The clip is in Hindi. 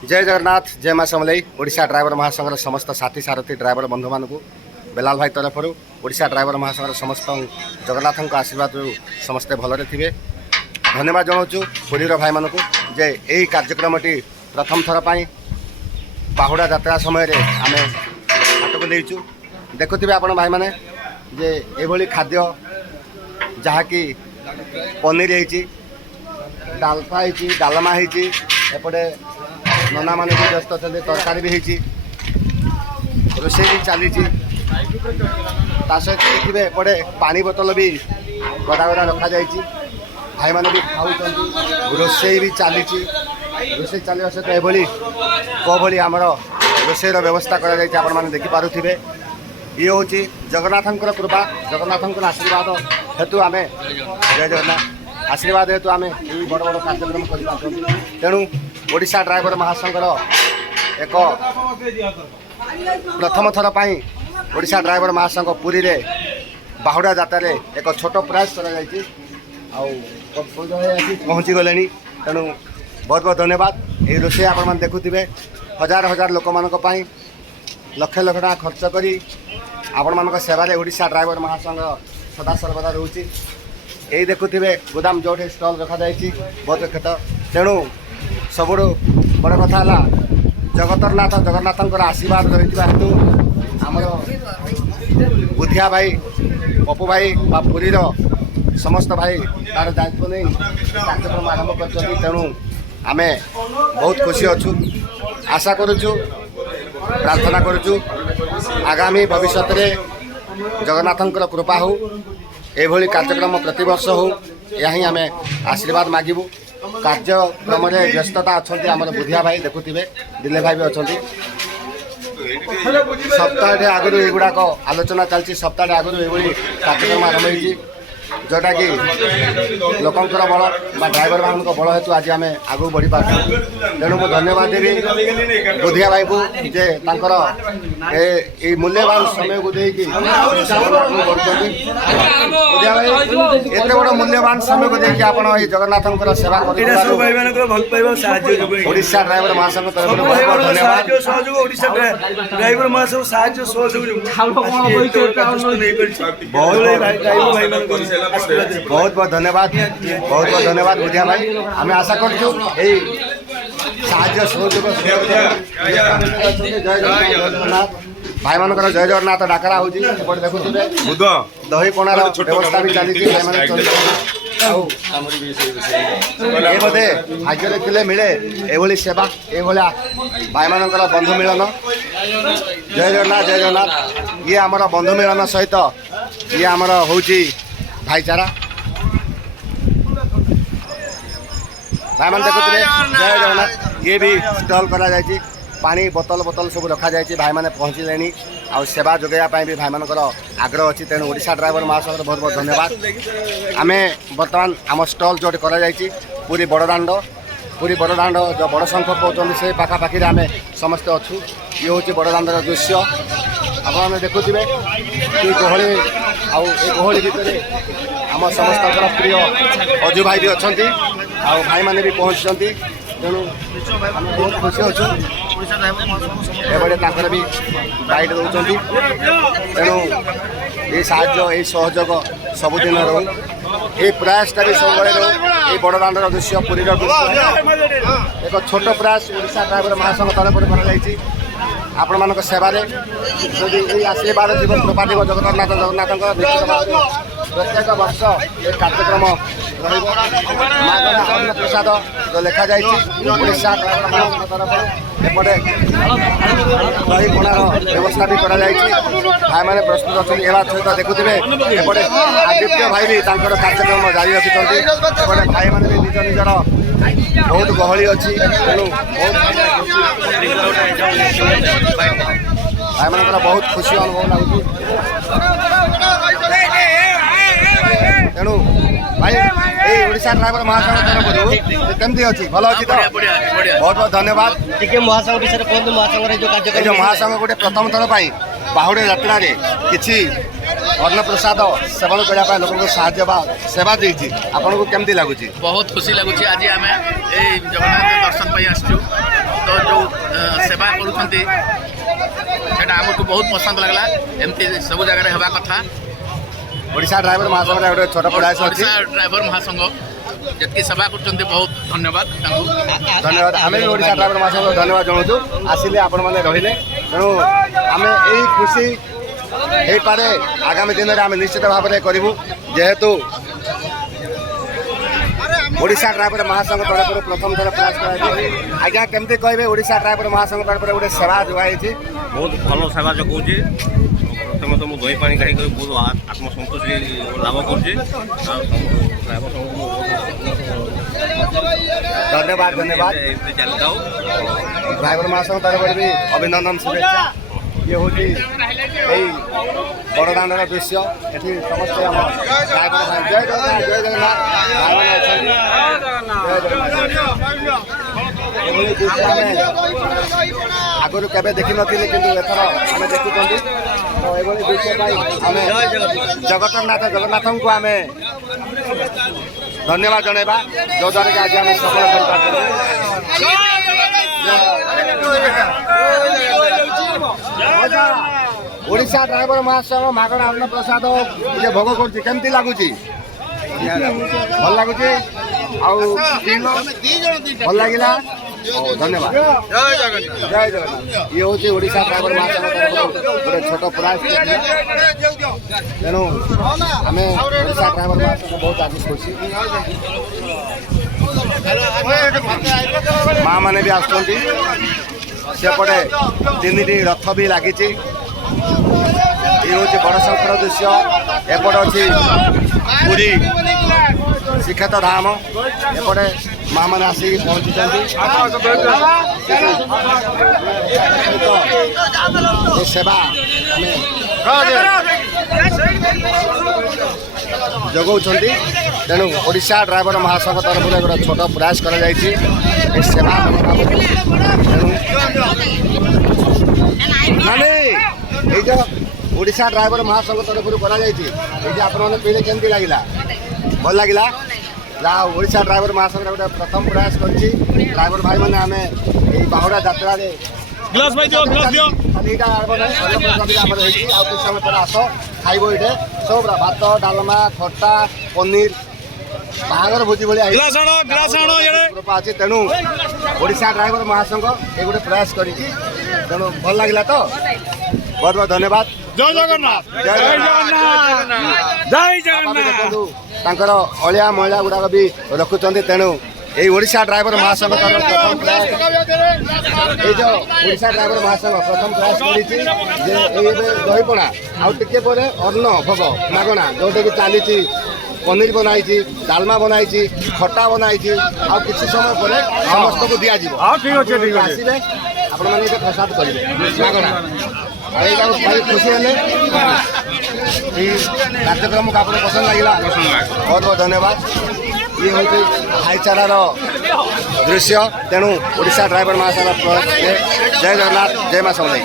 जय जगन्नाथ जय माँ समलई ओडिशा ड्राइवर महासंघर समस्त साथी सारथी ड्राइवर बंधु मानक बेलाल भाई तरफ ओडिशा ड्राइवर महासंघर समस्त जगन्नाथ आशीर्वाद समस्ते भलरे थे धन्यवाद जनाऊँ पुरीर भाई मानक जे यही कार्यक्रमटी प्रथम थर पर बाहुड़ा यात्रा समय आम हाथ को देचु देखुवे आपण भाई मैंने जे ये खाद्य जहाँकि पनीर होती डालफा होती डालमा होती एपटे नना मान भी व्यस्त अच्छा तरकारी भी होती रोषे भी चली सहित देखिए एपटे पानी बोतल भी गड़ा गड़ा रखा जाइए भाई मैंने भी खाऊँ रोषे भी चली रोषे चलने सहित ये कौली आमर रोषेर व्यवस्था कर देखिपे ये हूँ जगन्नाथ कृपा जगन्नाथ आशीर्वाद हेतु आम जय जगन्नाथ आशीर्वाद हेतु आम ये बड़ बड़ कार्यक्रम कर तेणु ओडिशा ड्राइवर महासंघर एक प्रथम थर पर ओडिशा ड्राइवर महासंघ पुरी रे बाहुड़ा यात्रा एक छोट प्रयास कर पहुँची गले तेणु बहुत बहुत धन्यवाद ये रोषे आप देखुवे हजार हजार लोक मान लक्ष लक्ष टका खर्च करी आपण मान सेवारे ओडिशा ड्राइवर महासंघ सदा सर्वदा रोचे यही देखुवे गोदाम जो स्टल रखा जाइए बहुत क्षत तेणु सब बड़ कथा जगतरनाथ जगन्नाथ आशीर्वाद रही हेतु आमर बुधिया भाई पपु भाई पुरीर समस्त भाई तार दायित्व नहीं कार्यक्रम आरंभ कर तेणु आम बहुत खुशी अच्छु आशा करुचु प्रार्थना करुचु आगामी भविष्य में जगन्नाथ कृपा हो यह कार्यक्रम प्रति वर्ष हो यही आम आशीर्वाद मागिबू कार्यक्रम व्यस्तता अच्छा आम बुधिया भाई देखुवे दिले भाई भी अच्छा सप्ताह आगु युवाक आलोचना चलती सप्ताह आगु ये कार्यक्रम आरंभ हो जोटा कि लोकंर बल ड्राइवर मान बल हेतु आज आम आगू बढ़ी पार तेणु मुझे धन्यवाद देवी बुधिया भाई को जे ये मूल्यवान समय को देकी बुधिया भाई एत बड़ मूल्यवान समय को देखिए आप जगन्नाथ सेवा ओडिशा ड्राइवर महासंघ तरफ बहुत बहुत धन्यवाद ड्राइवर महासंघ साहाय्य बहुत बहुत धन्यवाद बुधिया भाई आम आशा कर सहयोग भाई मान जय जगन्नाथ डाकरा हो देखुए दही पणार व्यवस्था भी चली बोधे भाग्य थे मिले ये सेवा ये भाई मान बंधु मिलन जय जगन्नाथ ये आमर बंधु मिलन सहित ये आमर हूँ भाईचारा भाई मान देखुए जय जगन्नाथ ये भी स्टल करा पानी बोतल बोतल सब रखा जाए भाई मैंने पहुँचले आ सेवा जोगाइवाई भी भाई मान आग्रह अच्छी तेणु ओडिशा ड्राइवर महासंघ बहुत बहुत धन्यवाद आम बर्तमान आम स्टल जो कर पूरी बड़दाण्ड जो बड़ शंख कहते से पाखापाखि आम समस्ते अच्छू ये हूँ बड़दाण्डर दृश्य आप देखुवे कि गहली आहली भितर आम समस्त प्रिय अजु भाई भी अच्छा भाई मैंने भी पहुँची तेणु आम बहुत खुशी अच्छु एबड़े भी गाइड दौरान तेणु ये साहाय्य ये सहयोग सबुदिन रो ये प्रयासटा भी सब रो ये बड़दाण्डर दृश्य पुरी दृश्य एक छोट प्रयास ओडिशा ड्राइवर महासंघ तरफ आपण मान सेवारे जदि आशीर्वाद थी कृपा थी जगन्नाथ प्रत्येक वर्ष ये कार्यक्रम अन्न प्रसाद जो लिखा ओडिशा तरफ एपटे दही पणार व्यवस्था भी कर भाई मैंने प्रस्तुत अच्छा सहित देखुवे एपटे आदित्य भाई भी कार्यक्रम जारी रखिंट भाई मैंने भी निज निजर बहुत गहली अच्छी तेणु भाई मान बहुत खुशी अनुभव लगुच तेणु भाई ये ओडिशा ड्राइवर महासंघ तरफ केमती अच्छी भल अच्छी तो बहुत बहुत धन्यवाद महासंघ विषय कहते महासंघ जो महासंघ गोटे प्रथम थर पर बाहुड़ा यात्रा किसी अन्न प्रसाद सेवन करने लोक साहय सेवा देती आपन को केमती लगुच बहुत खुशी लगुच आज आम जगन्नाथ दर्शन पाई आसचु तो जो କରୁଛନ୍ତି ସେଟା ଆମକୁ ବହୁତ ପସନ୍ଦ ଲାଗିଲା। ଏମିତି ସବୁ ଜାଗାରେ ହେବା କଥା। ଓଡ଼ିଶା ଡ୍ରାଇଭର ମହାସଂଘର ଗୋଟେ ଛୋଟ ପ୍ରୟାସ ଅଛି। ଓଡ଼ିଶା ଡ୍ରାଇଭର ମହାସଂଘ ଯେତିକି ସେବା କରୁଛନ୍ତି ବହୁତ ଧନ୍ୟବାଦ ତାଙ୍କୁ। ଧନ୍ୟବାଦ। ଆମେ ବି ଓଡ଼ିଶା ଡ୍ରାଇଭର ମହାସଂଘକୁ ଧନ୍ୟବାଦ ଜଣାଉଛୁ। ଆସିଲେ ଆପଣମାନେ ରହିଲେ, ତେଣୁ ଆମେ ଏଇ ଖୁସି ହେଇପାରେ ଆଗାମୀ ଦିନରେ ଆମେ ନିଶ୍ଚିତ ଭାବରେ କରିବୁ। ଯେହେତୁ ଓଡ଼ିଶା ଡ୍ରାଇଭର ମହାସଂଘ ତରଫରୁ ପ୍ରଥମ ଥର ପ୍ରୟାସ କରାଯାଇଛି। ଆଜ୍ଞା କେମିତି କହିବେ ଓଡ଼ିଶା ଡ୍ରାଇଭର ମହାସଂଘ ତରଫରୁ ଗୋଟେ ସେବା ଯୋଗାଯାଇଛି? ବହୁତ ଭଲ ସେବା ଯୋଗାଉଛି। ପ୍ରଥମେ ତ ମୁଁ ଦହି ପାଣି ଖାଇକରି ବହୁତ ଆତ୍ମସନ୍ତୁଷ୍ଟି ଲାଭ କରୁଛି। ଆଉ ଡ୍ରାଇଭର ଧନ୍ୟବାଦ ଧନ୍ୟବାଦ। ଏମିତି ଚାଲିଥାଉ। ଡ୍ରାଇଭର ମହାସଂଘ ତରଫରୁ ବି ଅଭିନନ୍ଦନ ଶୁଭେଚ୍ଛା। ଇଏ ହେଉଛି ଏଇ ବଡ଼ଦାଣ୍ଡର ଦୃଶ୍ୟ। ଏଠି ସମସ୍ତେ ଆମ ଡ୍ରାଇଭର ଭାଇ ଜୟ ଜଗନ୍ନାଥ ଜୟ ଜଗନ୍ନାଥ ଭାଇମାନେ ଅଛନ୍ତି। ଜୟ ଜଗନ୍ନାଥ। ଏଭଳି ଦୃଶ୍ୟ ଆମେ ଆଗରୁ କେବେ ଦେଖିନଥିଲେ, କିନ୍ତୁ ଏଥର ଆମେ ଦେଖୁଛନ୍ତି। ତ ଏଭଳି ଦୃଶ୍ୟ ପାଇଁ ଆମେ ଜଗନ୍ନାଥଙ୍କୁ ଆମେ ଧନ୍ୟବାଦ ଜଣାଇବା, ଯଦ୍ୱାରା କି ଆଜି ଆମେ ସଫଳ କରିପାରୁଛୁ। ଓଡ଼ିଶା ଡ୍ରାଇଭର ମହାସଂଘ ମାଗଣା ଅନ୍ନ ପ୍ରସାଦ ଯେ ଭୋଗ କରୁଛି, କେମିତି ଲାଗୁଛି? ଭଲ ଲାଗୁଛି। ଆଉ ଭଲ ଲାଗିଲା। ଧନ୍ୟବାଦ। ଜୟ ଜଗନ୍ନାଥ। ଇଏ ହେଉଛି ଓଡ଼ିଶା ଡ୍ରାଇଭର ମହାସଂଘ ତରଫରୁ ଗୋଟେ ଛୋଟ ପ୍ରୟାସ। ତେଣୁ ଆମେ ଓଡ଼ିଶା ଡ୍ରାଇଭର ମହାସଂଘ ବହୁତ ଆଗକୁ ଖୁସି। ମା ମାନେ ବି ଆସୁଛନ୍ତି। ସେପଟେ 3ଟି ରଥ ବି ଲାଗିଛି। ଇଏ ହେଉଛି ବଡ଼ ଶଙ୍କର ଦୃଶ୍ୟ। ଏପଟେ ଅଛି ପୁରୀ ଶ୍ରୀକ୍ଷେତ୍ର ଧାମ। ଏପଟେ ମା ମାନେ ଆସିକି ପହଞ୍ଚିଛନ୍ତି। ଏ ସେବା ଆମେ ଯୋଗାଉଛନ୍ତି। ତେଣୁ ଓଡ଼ିଶା ଡ୍ରାଇଭର ମହାସଂଘ ତରଫରୁ ଗୋଟେ ଛୋଟ ପ୍ରୟାସ କରାଯାଇଛି ଏ ସେବା। ତେଣୁ ମାନେ ଏଇ ଯେଉଁ ଓଡ଼ିଶା ଡ୍ରାଇଭର ମହାସଂଘ ତରଫରୁ କରାଯାଇଛି, ଏଇ ଯେ ଆପଣମାନେ ପିଇଲେ କେମିତି ଲାଗିଲା? ଭଲ ଲାଗିଲା। ଯାହା ଓଡ଼ିଶା ଡ୍ରାଇଭର ମହାସଂଘର ଗୋଟେ ପ୍ରଥମ ପ୍ରୟାସ କରିଛି। ଡ୍ରାଇଭର ଭାଇମାନେ ଆମେ ଏଇ ବାହୁଡ଼ା ଯାତ୍ରାରେ ଏଇଟା ଆମର ହେଇଛି। ଆଉ କିଛି ସମୟ ପରେ ଆସ ଖାଇବ। ଏଇଠି ସବୁ ଭାତ ଡାଲମା ଖଟା ପନିର ବାହାଘର ଭୋଜି ଭଳିଆ ଅଛି। ତେଣୁ ଓଡ଼ିଶା ଡ୍ରାଇଭର ମହାସଂଘ ଏ ଗୋଟେ ପ୍ରୟାସ କରିଛି। ତେଣୁ ଭଲ ଲାଗିଲା ତ? ବହୁତ ବହୁତ ଧନ୍ୟବାଦ। ଜୟ ଜଗନ୍ନାଥ ଜୟ ଜଗନ୍ନାଥ ଜୟ ଜଗନ୍ନାଥ। ଦେଖନ୍ତୁ ତାଙ୍କର ଅଳିଆ ମଇଳା ଗୁଡ଼ାକ ବି ରଖୁଛନ୍ତି। ତେଣୁ ଏଇ ଓଡ଼ିଶା ଡ୍ରାଇଭର ମହାସଂଘ ତରଫରୁ ପ୍ରଥମ ପ୍ରୟାସ। ଏଇ ଯେଉଁ ଓଡ଼ିଶା ଡ୍ରାଇଭର ମହାସଂଘ ପ୍ରଥମ ପ୍ରୟାସ କରିଛି ଯେ ଏଇ ଏବେ ଦହିପଣା ଆଉ ଟିକେ ପରେ ଅନ୍ନ ଭୋଗ ମାଗଣା, ଯେଉଁଟାକି ଚାଲିଛି। ପନିର ବନାଇଛି, ଡାଲମା ବନାଇଛି, ଖଟା ବନାଇଛି। ଆଉ କିଛି ସମୟ ପରେ ସମସ୍ତଙ୍କୁ ଦିଆଯିବ। ଆସିବେ ଆପଣମାନେ ଏଇଟା ପ୍ରସାଦ କରିବେ ମାଗଣା। ଆଉ ଏଇଟା ଭାରି ଖୁସି ହେଲେ। ଏଇ କାର୍ଯ୍ୟକ୍ରମକୁ ଆପଣ ପସନ୍ଦ ଲାଗିଲା? ବହୁତ ବହୁତ ଧନ୍ୟବାଦ। ଇଏ ହେଉଛି ଭାଇଚାରାର ଦୃଶ୍ୟ। ତେଣୁ ଓଡ଼ିଶା ଡ୍ରାଇଭର ମହାସଂଘ ଜୟ ଜଗନ୍ନାଥ ଜୟ ମା ସମଲେଇ।